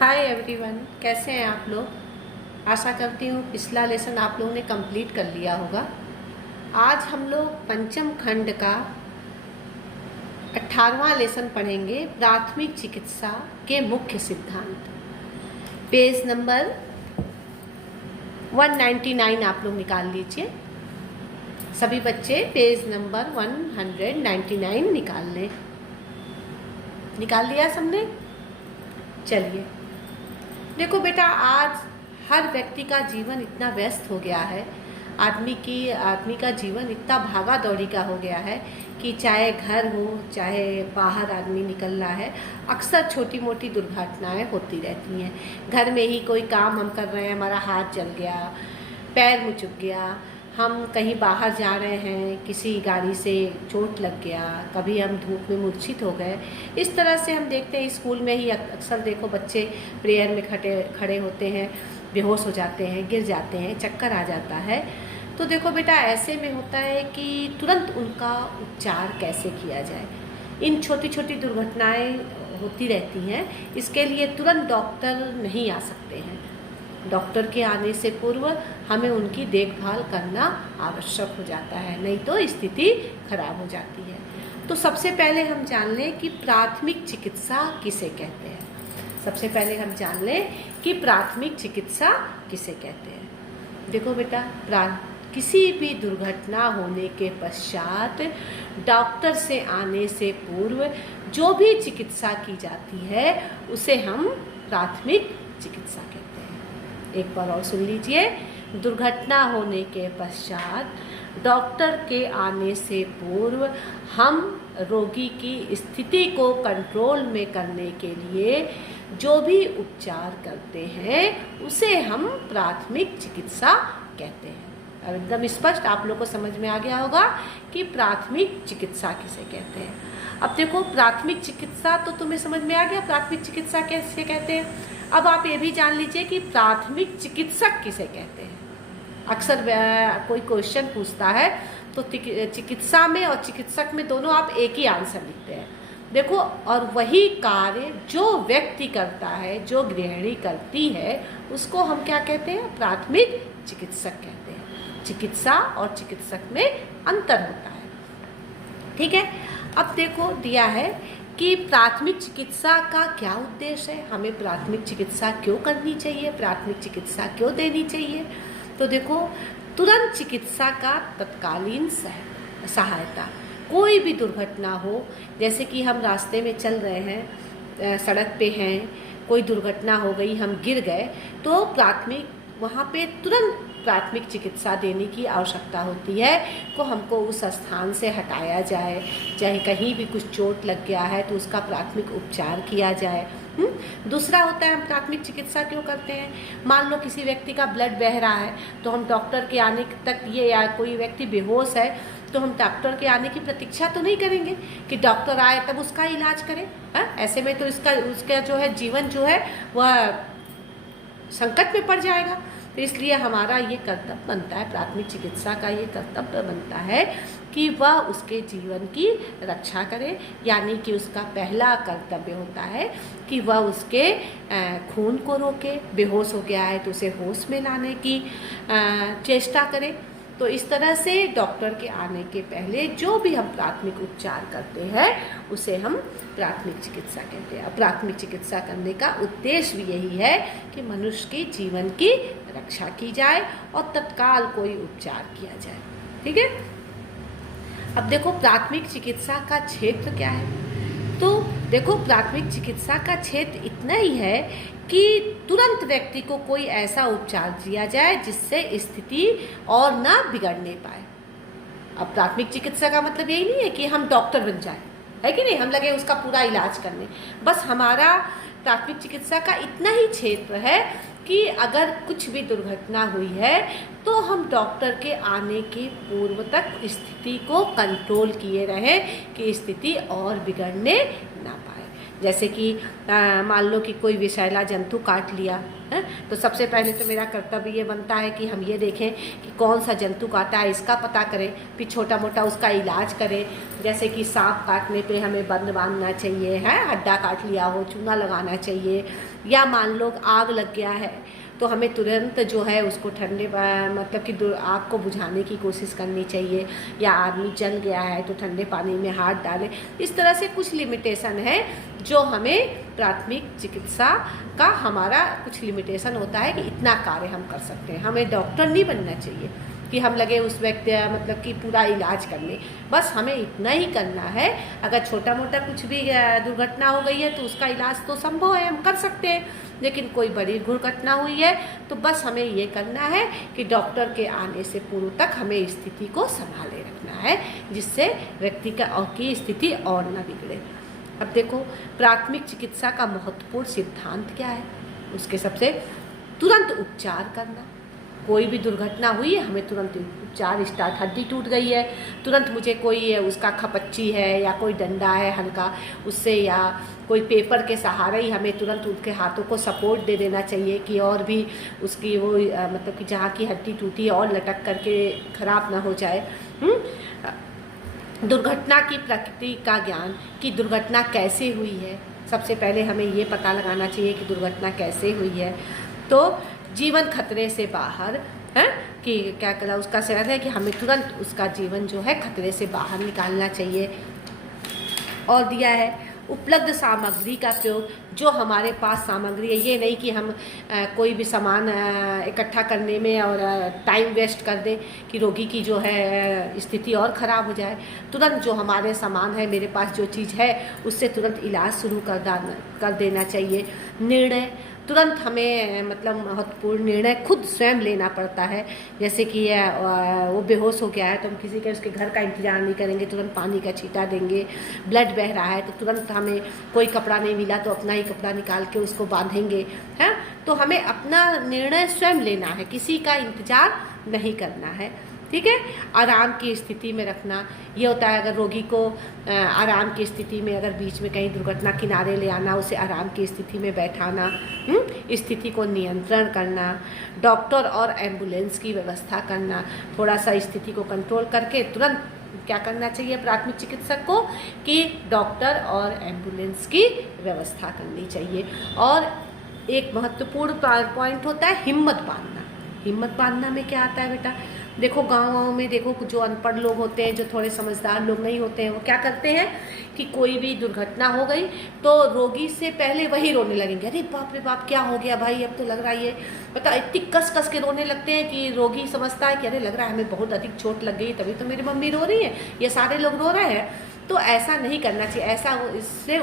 Hi everyone, कैसे हैं आप लोग। आशा करती हूँ पिछला लेसन आप लोगों ने कंप्लीट कर लिया होगा। आज हम लोग पंचम खंड का 18वां लेसन पढ़ेंगे, प्राथमिक चिकित्सा के मुख्य सिद्धांत। पेज नंबर 199 आप लोग निकाल लीजिए। सभी बच्चे पेज नंबर 199 निकाल लें। निकाल लिया सबने? चलिए, देखो बेटा, आज हर व्यक्ति का जीवन इतना व्यस्त हो गया है, आदमी का जीवन इतना भागा दौड़ी का हो गया है कि चाहे घर हो चाहे बाहर आदमी निकल रहा है, अक्सर छोटी मोटी दुर्घटनाएं होती रहती हैं। घर में ही कोई काम हम कर रहे हैं, हमारा हाथ जल गया, पैर मुचक गया, हम कहीं बाहर जा रहे हैं, किसी गाड़ी से चोट लग गया, कभी हम धूप में मूर्छित हो गए। इस तरह से हम देखते हैं स्कूल में ही अक्सर देखो बच्चे प्रेयर में खड़े होते हैं, बेहोश हो जाते हैं, गिर जाते हैं, चक्कर आ जाता है। तो देखो बेटा, ऐसे में होता है कि तुरंत उनका उपचार कैसे किया जाए। इन छोटी छोटी दुर्घटनाएं होती रहती हैं, इसके लिए तुरंत डॉक्टर नहीं आ सकते हैं। डॉक्टर के आने से पूर्व हमें उनकी देखभाल करना आवश्यक हो जाता है, नहीं तो स्थिति खराब हो जाती है। तो सबसे पहले हम जान लें कि प्राथमिक चिकित्सा किसे कहते हैं। सबसे पहले हम जान लें कि प्राथमिक चिकित्सा किसे कहते हैं। देखो बेटा, किसी भी दुर्घटना होने के पश्चात डॉक्टर से आने से पूर्व जो भी चिकित्सा की जाती है उसे हम प्राथमिक चिकित्सा कहते हैं। एक बार और सुन लीजिए। दुर्घटना होने के पश्चात डॉक्टर के आने से पूर्व हम रोगी की स्थिति को कंट्रोल में करने के लिए जो भी उपचार करते हैं उसे हम प्राथमिक चिकित्सा कहते हैं। अब एकदम स्पष्ट आप लोग को समझ में आ गया होगा कि प्राथमिक चिकित्सा किसे कहते हैं। अब देखो, प्राथमिक चिकित्सा तो तुम्हें समझ में आ गया, प्राथमिक चिकित्सा कैसे कहते हैं। अब आप ये भी जान लीजिए कि प्राथमिक चिकित्सक किसे कहते हैं। अक्सर कोई क्वेश्चन पूछता है तो चिकित्सा में और चिकित्सक में दोनों आप एक ही आंसर लिखते हैं। देखो, और वही कार्य जो व्यक्ति करता है, जो गृहिणी करती है, उसको हम क्या कहते हैं? प्राथमिक चिकित्सक कहते हैं। चिकित्सा और चिकित्सक में अंतर होता है, ठीक है। अब देखो दिया है कि प्राथमिक चिकित्सा का क्या उद्देश्य है, हमें प्राथमिक चिकित्सा क्यों करनी चाहिए, प्राथमिक चिकित्सा क्यों देनी चाहिए। तो देखो, तुरंत चिकित्सा का तत्कालीन सहायता। कोई भी दुर्घटना हो, जैसे कि हम रास्ते में चल रहे हैं, सड़क पे हैं, कोई दुर्घटना हो गई, हम गिर गए, तो वहाँ पे तुरंत प्राथमिक चिकित्सा देने की आवश्यकता होती है को हमको उस स्थान से हटाया जाए, चाहे कहीं भी कुछ चोट लग गया है तो उसका प्राथमिक उपचार किया जाए। दूसरा होता है, हम प्राथमिक चिकित्सा क्यों करते हैं। मान लो किसी व्यक्ति का ब्लड बह रहा है तो हम डॉक्टर के आने तक या कोई व्यक्ति बेहोश है तो हम डॉक्टर के आने की प्रतीक्षा तो नहीं करेंगे कि डॉक्टर आए तब उसका इलाज करें। ऐसे में तो उसका जो है जीवन जो है वह संकट में पड़ जाएगा। तो इसलिए हमारा ये कर्तव्य बनता है, प्राथमिक चिकित्सा का ये कर्तव्य बनता है कि वह उसके जीवन की रक्षा करे। यानी कि उसका पहला कर्तव्य होता है कि वह उसके खून को रोके, बेहोश हो गया है तो उसे होश में लाने की चेष्टा करे। तो इस तरह से डॉक्टर के आने के पहले जो भी हम प्राथमिक उपचार करते हैं उसे हम प्राथमिक चिकित्सा कहते हैं। प्राथमिक चिकित्सा करने का उद्देश्य भी यही है कि मनुष्य के जीवन की रक्षा की जाए और तत्काल कोई उपचार किया जाए, ठीक है। अब देखो, प्राथमिक चिकित्सा का क्षेत्र क्या है। तो देखो, प्राथमिक चिकित्सा का क्षेत्र इतना ही है कि तुरंत व्यक्ति को कोई ऐसा उपचार दिया जाए जिससे स्थिति और ना बिगड़ने पाए। अब प्राथमिक चिकित्सा का मतलब यही नहीं है कि हम डॉक्टर बन जाए, है कि नहीं, हम लगे उसका पूरा इलाज करने। बस हमारा प्राथमिक चिकित्सा का इतना ही क्षेत्र है कि अगर कुछ भी दुर्घटना हुई है तो हम डॉक्टर के आने के पूर्व तक स्थिति को कंट्रोल किए रहें कि स्थिति और बिगड़ने ना पाए। जैसे कि मान लो कि कोई विषैला जंतु काट लिया है, तो सबसे पहले तो मेरा कर्तव्य ये बनता है कि हम ये देखें कि कौन सा जंतु काटा है, इसका पता करें, फिर छोटा मोटा उसका इलाज करें। जैसे कि सांप काटने पे हमें बंद बांधना चाहिए है, हड्डा काट लिया हो चूना लगाना चाहिए, या मान लो आग लग गया है तो हमें तुरंत जो है उसको ठंडे मतलब कि आग को बुझाने की कोशिश करनी चाहिए, या आदमी जल गया है तो ठंडे पानी में हाथ डालें। इस तरह से कुछ लिमिटेशन है जो हमें प्राथमिक चिकित्सा का हमारा कुछ लिमिटेशन होता है कि इतना कार्य हम कर सकते हैं। हमें डॉक्टर नहीं बनना चाहिए कि हम लगे उस व्यक्ति मतलब कि पूरा इलाज करने, बस हमें इतना ही करना है। अगर छोटा मोटा कुछ भी दुर्घटना हो गई है तो उसका इलाज तो संभव है, हम कर सकते हैं, लेकिन कोई बड़ी दुर्घटना हुई है तो बस हमें ये करना है कि डॉक्टर के आने से पूर्व तक हमें स्थिति को संभाले रखना है, जिससे व्यक्ति की स्थिति और न बिगड़े। अब देखो प्राथमिक चिकित्सा का महत्वपूर्ण सिद्धांत क्या है, उसके सबसे तुरंत उपचार करना। कोई भी दुर्घटना हुई है हमें तुरंत उपचार स्टार्ट, हड्डी टूट गई है तुरंत मुझे कोई उसका खपच्ची है या कोई डंडा है हल्का उससे, या कोई पेपर के सहारे ही हमें तुरंत उसके हाथों को सपोर्ट दे देना चाहिए कि और भी उसकी वो मतलब कि जहाँ की हड्डी टूटी है और लटक करके खराब ना हो जाए। दुर्घटना की प्रकृति का ज्ञान कि दुर्घटना कैसे हुई है, सबसे पहले हमें ये पता लगाना चाहिए कि दुर्घटना कैसे हुई है। तो जीवन खतरे से बाहर है कि क्या करा उसका सेहत है कि हमें तुरंत उसका जीवन जो है खतरे से बाहर निकालना चाहिए। और दिया है उपलब्ध सामग्री का प्रयोग, जो हमारे पास सामग्री है, ये नहीं कि हम कोई भी सामान इकट्ठा करने में और टाइम वेस्ट कर दें कि रोगी की जो है स्थिति और ख़राब हो जाए। तुरंत जो हमारे सामान है, मेरे पास जो चीज़ है उससे तुरंत इलाज शुरू कर देना चाहिए। निर्णय तुरंत हमें मतलब महत्वपूर्ण निर्णय खुद स्वयं लेना पड़ता है। जैसे कि वो बेहोश हो गया है तो हम किसी के उसके घर का इंतजार नहीं करेंगे, तुरंत पानी का छींटा देंगे। ब्लड बह रहा है तो तुरंत हमें कोई कपड़ा नहीं मिला तो अपना ही कपड़ा निकाल के उसको बांधेंगे, है। तो हमें अपना निर्णय स्वयं लेना है, किसी का इंतजार नहीं करना है, ठीक है। आराम की स्थिति में रखना, ये होता है अगर रोगी को आराम की स्थिति में अगर बीच में कहीं दुर्घटना किनारे ले आना, उसे आराम की स्थिति में बैठाना, स्थिति को नियंत्रण करना, डॉक्टर और एम्बुलेंस की व्यवस्था करना। थोड़ा सा स्थिति को कंट्रोल करके तुरंत क्या करना चाहिए प्राथमिक चिकित्सक को कि डॉक्टर और एम्बुलेंस की व्यवस्था करनी चाहिए। और एक महत्वपूर्ण पॉइंट होता है हिम्मत बांधना। हिम्मत बांधना में क्या आता है बेटा, देखो गाँव में देखो जो अनपढ़ लोग होते हैं, जो थोड़े समझदार लोग नहीं होते हैं, वो क्या करते हैं कि कोई भी दुर्घटना हो गई तो रोगी से पहले वही रोने लगेंगे। अरे बाप रे बाप क्या हो गया भाई, अब तो लग रहा है ये पता, इतनी कस कस के रोने लगते हैं कि रोगी समझता है कि अरे लग रहा है हमें बहुत अधिक चोट लग गई, तभी तो मेरी मम्मी रो रही है, ये सारे लोग रो रहे हैं। तो ऐसा नहीं करना चाहिए, ऐसा इससे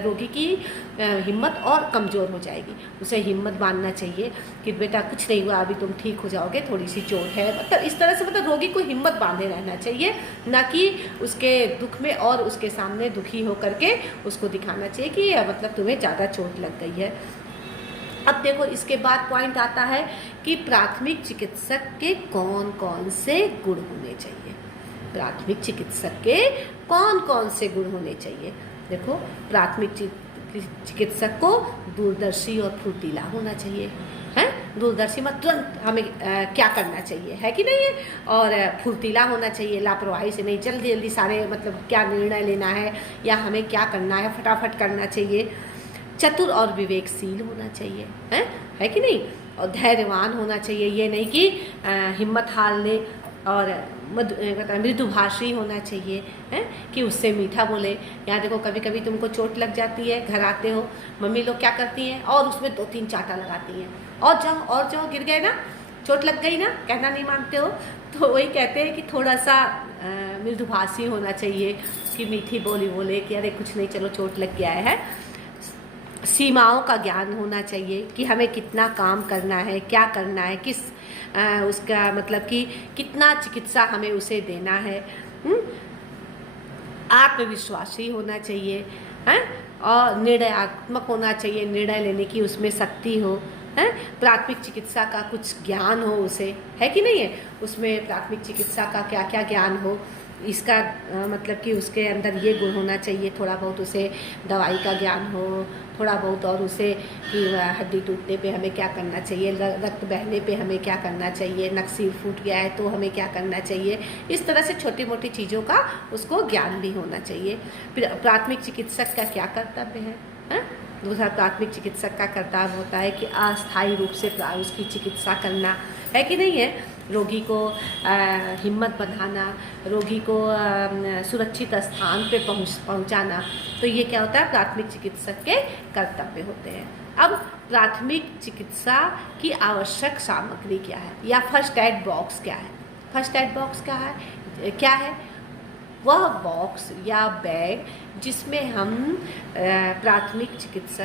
रोगी की हिम्मत और कमज़ोर हो जाएगी। उसे हिम्मत बांधना चाहिए कि बेटा कुछ नहीं हुआ, अभी तुम ठीक हो जाओगे, थोड़ी सी चोट है, मतलब इस तरह से मतलब रोगी को हिम्मत बांधे रहना चाहिए, ना कि उसके दुख में और उसके सामने दुखी होकर के उसको दिखाना चाहिए कि मतलब तुम्हें ज़्यादा चोट लग गई है। अब देखो इसके बाद पॉइंट आता है कि प्राथमिक चिकित्सक के कौन कौन से गुण होने चाहिए। प्राथमिक चिकित्सक के कौन कौन से गुण होने चाहिए। देखो प्राथमिक चिकित्सक को दूरदर्शी और फुर्तीला होना चाहिए, है। दूरदर्शी मतलब तुरंत हमें क्या करना चाहिए, है कि नहीं है, और फुर्तीला होना चाहिए, लापरवाही से नहीं, जल्दी जल्दी सारे मतलब क्या निर्णय लेना है या हमें क्या करना है फटाफट करना चाहिए। चतुर और विवेकशील होना चाहिए, है कि नहीं, और धैर्यवान होना चाहिए, ये नहीं कि हिम्मत हार ले, और मृदुभाषी होना चाहिए, है कि उससे मीठा बोले। यहाँ देखो कभी कभी तुमको चोट लग जाती है, घर आते हो, मम्मी लोग क्या करती हैं और उसमें 2-3 चाटा लगाती हैं, और जाओ गिर गए ना, चोट लग गई ना, कहना नहीं मानते हो। तो वही कहते हैं कि थोड़ा सा मृदुभाषी होना चाहिए कि मीठी बोली बोले कि अरे कुछ नहीं, चलो चोट लग गया है। सीमाओं का ज्ञान होना चाहिए कि हमें कितना काम करना है, क्या करना है, किस उसका मतलब कि कितना चिकित्सा हमें उसे देना है। आत्मविश्वासी होना चाहिए, हैं, और निर्णयात्मक होना चाहिए, निर्णय लेने की उसमें शक्ति हो, है। प्राथमिक चिकित्सा का कुछ ज्ञान हो उसे, है कि नहीं है, उसमें प्राथमिक चिकित्सा का क्या क्या ज्ञान हो, इसका मतलब कि उसके अंदर ये गुण होना चाहिए, थोड़ा बहुत उसे दवाई का ज्ञान हो, थोड़ा बहुत और उसे कि हड्डी टूटने पे हमें क्या करना चाहिए, रक्त बहने पे हमें क्या करना चाहिए, नक्सीर फूट गया है तो हमें क्या करना चाहिए। इस तरह से छोटी मोटी चीज़ों का उसको ज्ञान भी होना चाहिए। फिर प्राथमिक चिकित्सक का क्या कर्तव्य है? दूसरा, प्राथमिक चिकित्सक का कर्तव्य होता है कि अस्थायी रूप से उसकी चिकित्सा करना, है कि नहीं है। रोगी को हिम्मत बढ़ाना, रोगी को सुरक्षित स्थान पे पहुंचाना, तो ये क्या होता है, प्राथमिक चिकित्सक के कर्तव्य होते हैं। अब प्राथमिक चिकित्सा की आवश्यक सामग्री क्या है, या फर्स्ट एड बॉक्स क्या है? फर्स्ट एड बॉक्स क्या है? वह बॉक्स या बैग जिसमें हम प्राथमिक चिकित्सा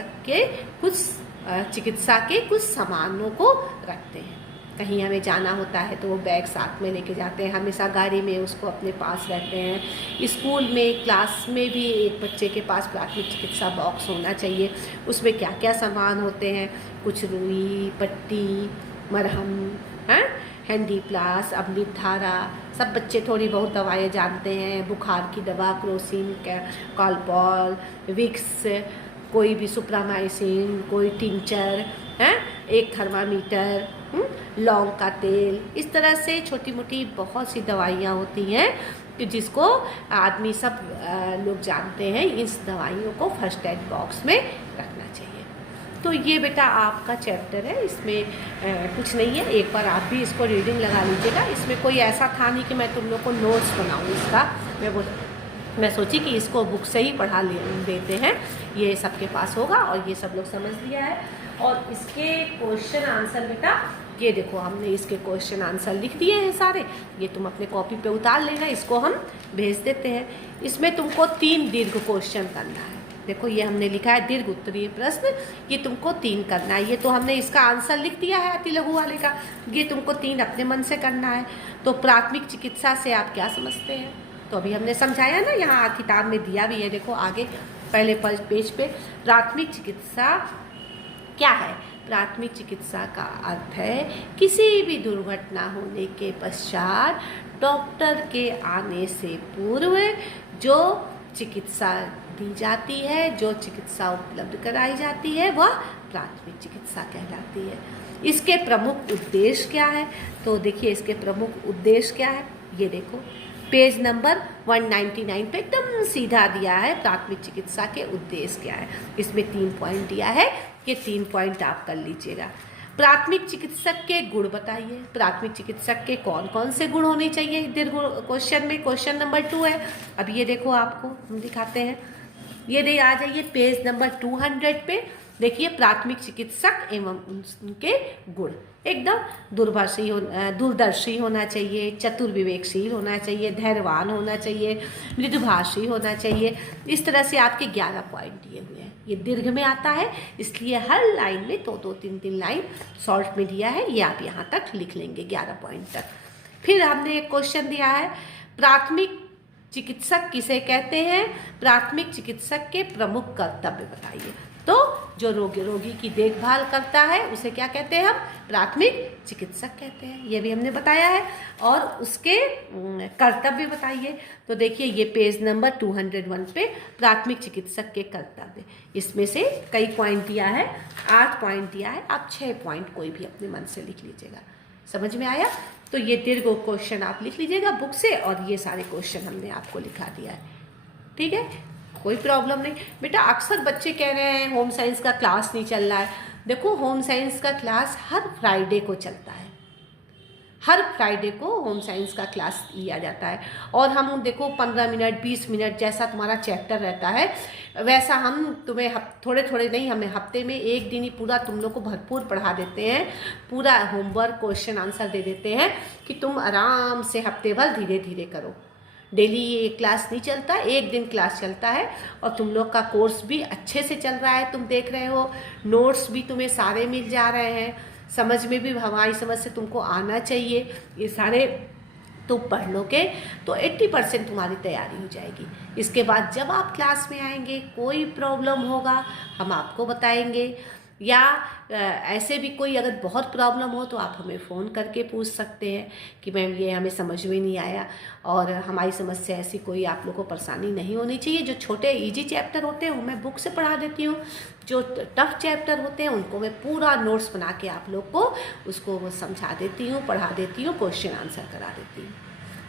के कुछ सामानों को रखते हैं। कहीं हमें जाना होता है तो वो बैग साथ में लेके जाते हैं, हमेशा गाड़ी में उसको अपने पास रहते हैं। स्कूल में, क्लास में भी एक बच्चे के पास प्राथमिक चिकित्सा बॉक्स होना चाहिए। उसमें क्या क्या सामान होते हैं? कुछ रुई, पट्टी, मरहम, हैंडी प्लास, अमृत धारा, सब बच्चे थोड़ी बहुत दवाएं जानते हैं। बुखार की दवा, क्रोसिन, कॉलपॉल, विक्स, कोई भी सुप्रामाइसिन, कोई टिंचर, एक थर्मामीटर, लौंग का तेल, इस तरह से छोटी मोटी बहुत सी दवाइयाँ होती हैं कि जिसको आदमी सब लोग जानते हैं। इस दवाइयों को फर्स्ट एड बॉक्स में रखना चाहिए। तो ये बेटा आपका चैप्टर है, इसमें कुछ नहीं है। एक बार आप भी इसको रीडिंग लगा लीजिएगा। इसमें कोई ऐसा था नहीं कि मैं तुम लोग को नोट्स बनाऊँ इसका। मैं सोची कि इसको बुक से ही पढ़ा देते हैं, ये सबके पास होगा और ये सब लोग समझ लिया है। और इसके क्वेश्चन आंसर बेटा ये देखो, हमने इसके क्वेश्चन आंसर लिख दिए हैं सारे, ये तुम अपने कॉपी पे उतार लेना, इसको हम भेज देते हैं। इसमें तुमको 3 दीर्घ क्वेश्चन करना है। देखो ये हमने लिखा है दीर्घ उत्तरीय प्रश्न, ये तुमको 3 करना है। ये तो हमने इसका आंसर लिख दिया है अति लघु वाले का, ये तुमको 3 अपने मन से करना है। तो प्राथमिक चिकित्सा से आप क्या समझते हैं? तो अभी हमने समझाया ना, यहाँ किताब में दिया भी है, देखो आगे पहले पेज पे। प्राथमिक चिकित्सा क्या है? प्राथमिक चिकित्सा का अर्थ है किसी भी दुर्घटना होने के पश्चात डॉक्टर के आने से पूर्व जो चिकित्सा दी जाती है, जो चिकित्सा उपलब्ध कराई जाती है, वह प्राथमिक चिकित्सा कहलाती है। इसके प्रमुख उद्देश्य क्या है? तो देखिए इसके प्रमुख उद्देश्य क्या है, ये देखो पेज नंबर 199 पे एकदम सीधा दिया है प्राथमिक चिकित्सा के उद्देश्य क्या है। इसमें 3 पॉइंट दिया है, ये 3 पॉइंट आप कर लीजिएगा। प्राथमिक चिकित्सक के गुण बताइए। प्राथमिक चिकित्सक के कौन कौन से गुण होने चाहिए? दीर्घ क्वेश्चन में क्वेश्चन नंबर 2 है। अब ये देखो आपको हम दिखाते हैं, ये नहीं, आ जाइए पेज नंबर 200 पे। देखिए प्राथमिक चिकित्सक एवं उनके गुण। एकदम दूरदर्शी होना चाहिए, चतुर विवेकशील होना चाहिए, धैर्यवान होना चाहिए, मृदुभाषी होना चाहिए। इस तरह से आपके 11 पॉइंट दिए हुए हैं। ये दीर्घ में आता है, इसलिए हर लाइन में 2-2, 3-3 लाइन शॉर्ट में दिया है, ये आप यहाँ तक लिख लेंगे 11 पॉइंट तक। फिर हमने एक क्वेश्चन दिया है, प्राथमिक चिकित्सक किसे कहते हैं? प्राथमिक चिकित्सक के प्रमुख कर्तव्य बताइए। तो जो रोगी की देखभाल करता है उसे क्या कहते हैं? हम प्राथमिक चिकित्सक कहते हैं, ये भी हमने बताया है। और उसके कर्तव्य बताइए। तो देखिए ये पेज नंबर 201 पे प्राथमिक चिकित्सक के कर्तव्य, इसमें से कई पॉइंट दिया है, 8 पॉइंट दिया है, आप 6 पॉइंट कोई भी अपने मन से लिख लीजिएगा। समझ में आया? तो ये दीर्घ क्वेश्चन आप लिख लीजिएगा बुक से, और ये सारे क्वेश्चन हमने आपको लिखा दिया है, ठीक है, कोई प्रॉब्लम नहीं। बेटा अक्सर बच्चे कह रहे हैं होम साइंस का क्लास नहीं चल रहा है। देखो होम साइंस का क्लास हर फ्राइडे को चलता है, हर फ्राइडे को होम साइंस का क्लास लिया जाता है। और हम देखो 15 मिनट 20 मिनट जैसा तुम्हारा चैप्टर रहता है, वैसा हम तुम्हें थोड़े थोड़े नहीं, हमें हफ्ते में 1 दिन ही पूरा तुम लोग को भरपूर पढ़ा देते हैं, पूरा होमवर्क क्वेश्चन आंसर दे देते हैं कि तुम आराम से हफ्ते भर धीरे धीरे करो। डेली ये क्लास नहीं चलता, 1 दिन क्लास चलता है। और तुम लोग का कोर्स भी अच्छे से चल रहा है, तुम देख रहे हो, नोट्स भी तुम्हें सारे मिल जा रहे हैं, समझ में भी हमारी समझ से तुमको आना चाहिए। ये सारे तुम पढ़ लोगे तो 80% तुम्हारी तैयारी हो जाएगी। इसके बाद जब आप क्लास में आएंगे कोई प्रॉब्लम होगा हम आपको बताएंगे, या ऐसे भी कोई अगर बहुत प्रॉब्लम हो तो आप हमें फ़ोन करके पूछ सकते हैं कि मैम ये हमें समझ में नहीं आया, और हमारी समस्या ऐसी कोई आप लोग को परेशानी नहीं होनी चाहिए। जो छोटे इजी चैप्टर होते हैं वो मैं बुक से पढ़ा देती हूँ, जो टफ चैप्टर होते हैं उनको मैं पूरा नोट्स बना के आप लोग को उसको वो समझा देती हूँ, पढ़ा देती हूँ, क्वेश्चन आंसर करा देती हूँ।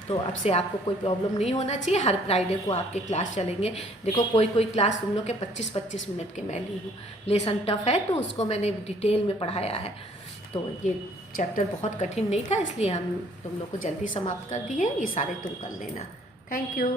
तो अब से आपको कोई प्रॉब्लम नहीं होना चाहिए। हर फ्राइडे को आपके क्लास चलेंगे। देखो कोई क्लास तुम लोग के 25-25 मिनट के मैं ली हूँ। लेसन टफ है तो उसको मैंने डिटेल में पढ़ाया है। तो ये चैप्टर बहुत कठिन नहीं था, इसलिए हम तुम लोग को जल्दी समाप्त कर दिए। ये सारे तुम कर लेना। Thank you.